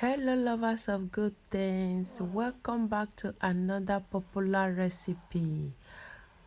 Hello lovers of good things, welcome back to another popular recipe,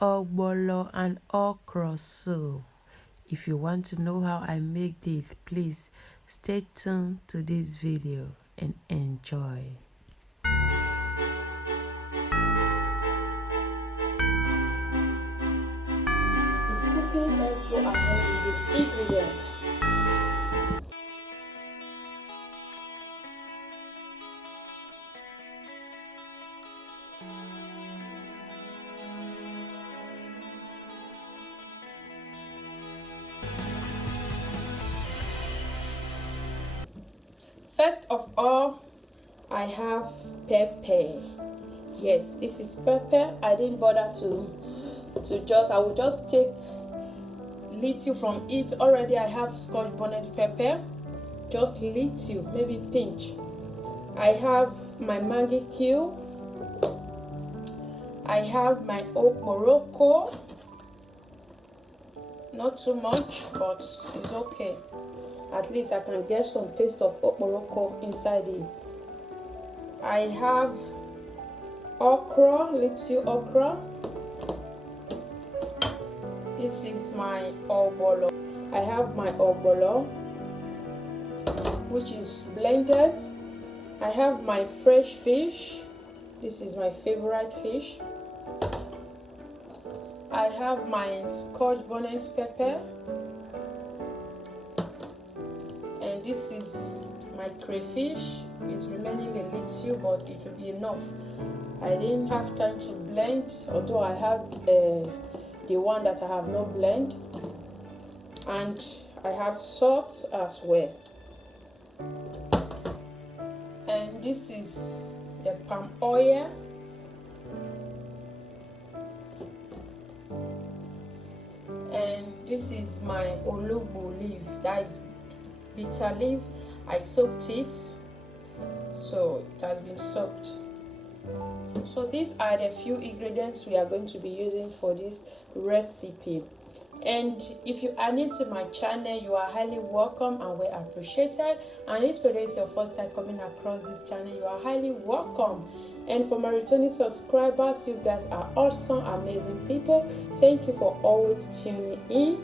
Ogbonoandokrosoup. If you want to know how I make this, please stay tuned to this video and enjoy. Let's go ahead with the ingredients. First of all, I have pepper. Yes, this is pepper. I didn't bother I will just take little from it. Already I have scotch bonnet pepper, just little, maybe pinch. I have my Maggi cube. I have my okporoko, not too much, but it's okay. At least I can get some taste of okporoko inside it. I have okra, little okra. This is my ogbono. I have my ogbono, which is blended. I have my fresh fish. This is my favorite fish. I have my scotch bonnet pepper. And this is my crayfish. It's remaining a little, but it will be enough. I didn't have time to blend, although I have the one that I have not blend. And I have salt as well. And this is the palm oil. And this is my olugbo leaf, that is bitter leaf. I soaked it, so it has been soaked. So these are the few ingredients we are going to be using for this recipe. And if you are new to my channel, you are highly welcome and well appreciated. And if today is your first time coming across this channel, you are highly welcome. And for my returning subscribers, you guys are awesome, amazing people. Thank you for always tuning in.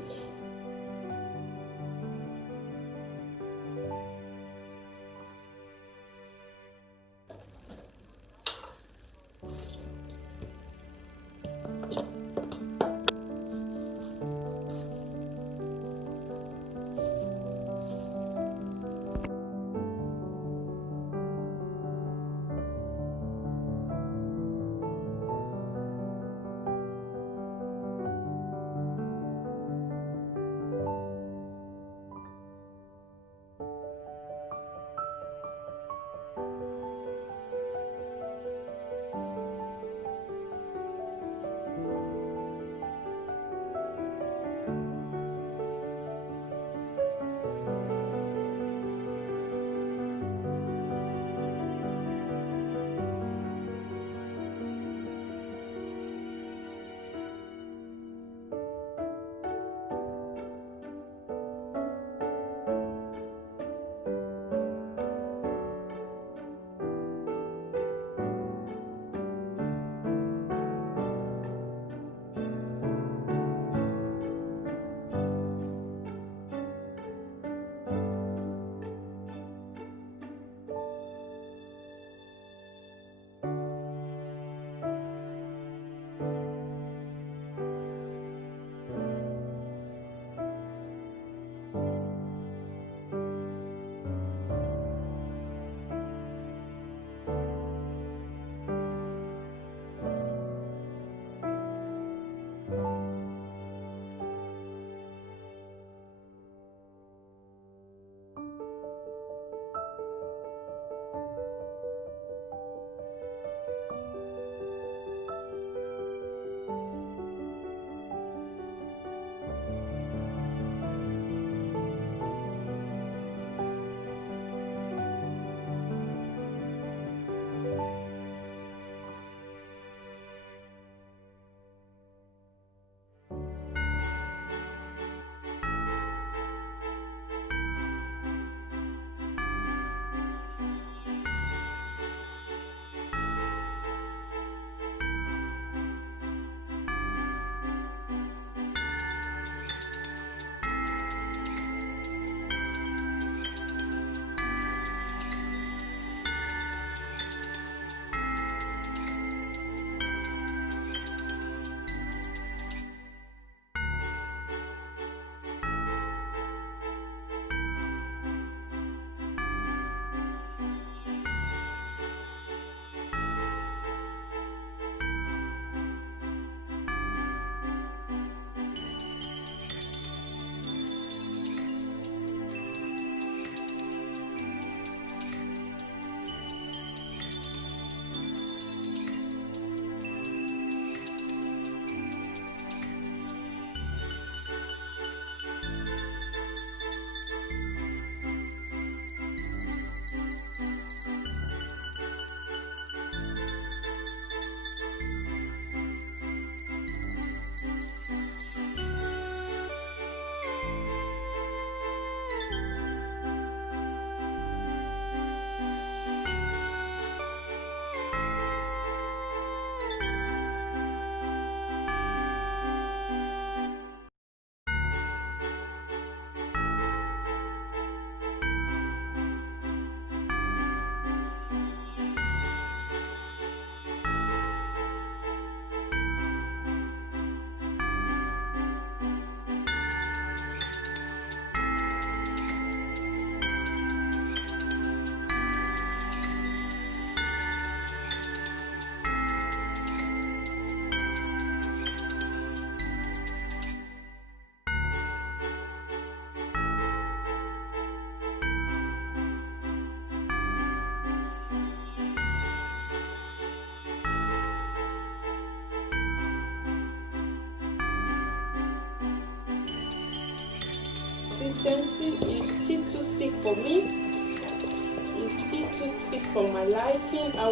consistency is still too thick for me. It's still too thick for my liking. I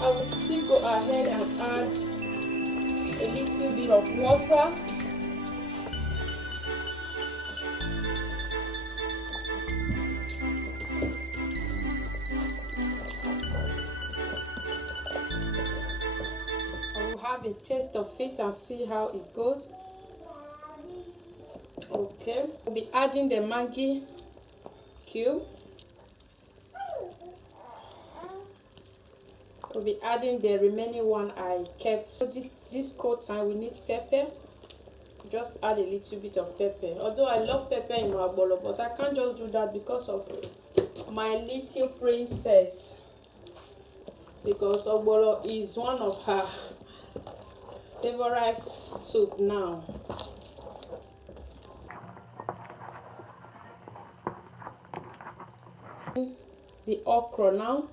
will still go ahead and add a little bit of water. I will have a taste of it and see how it goes. Okay, we'll be adding the Maggi cube. We'll be adding the remaining one I kept. So this cold time we need pepper. Just add a little bit of pepper. Although I love pepper in ogbono, but I can't just do that because of my little princess. Because ogbono is one of her favorite soup now. The okra now.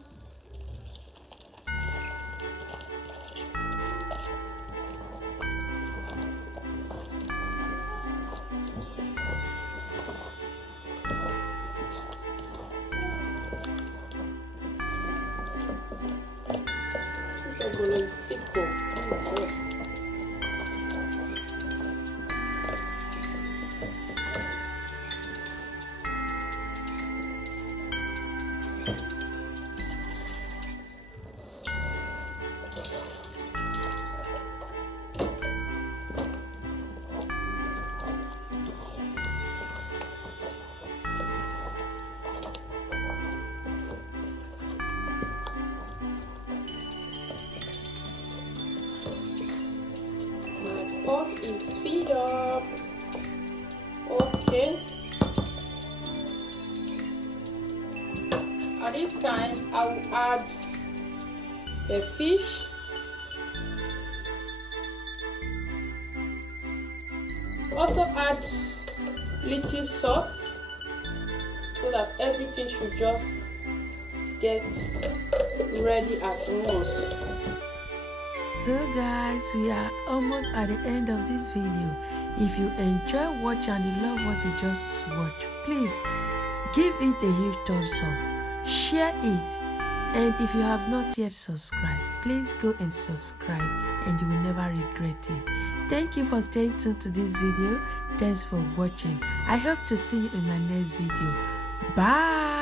This ogbono is thick. Oh my God. Pot is filled up. Okay. At this time, I will add the fish. Also add little salt so that everything should just get ready at once. So guys, we are almost at the end of this video. If you enjoy watching and you love what you just watched, please give it a huge thumbs up, share it, and if you have not yet subscribed, please go and subscribe and you will never regret it. Thank you for staying tuned to this video. Thanks for watching. I hope to see you in my next video. Bye.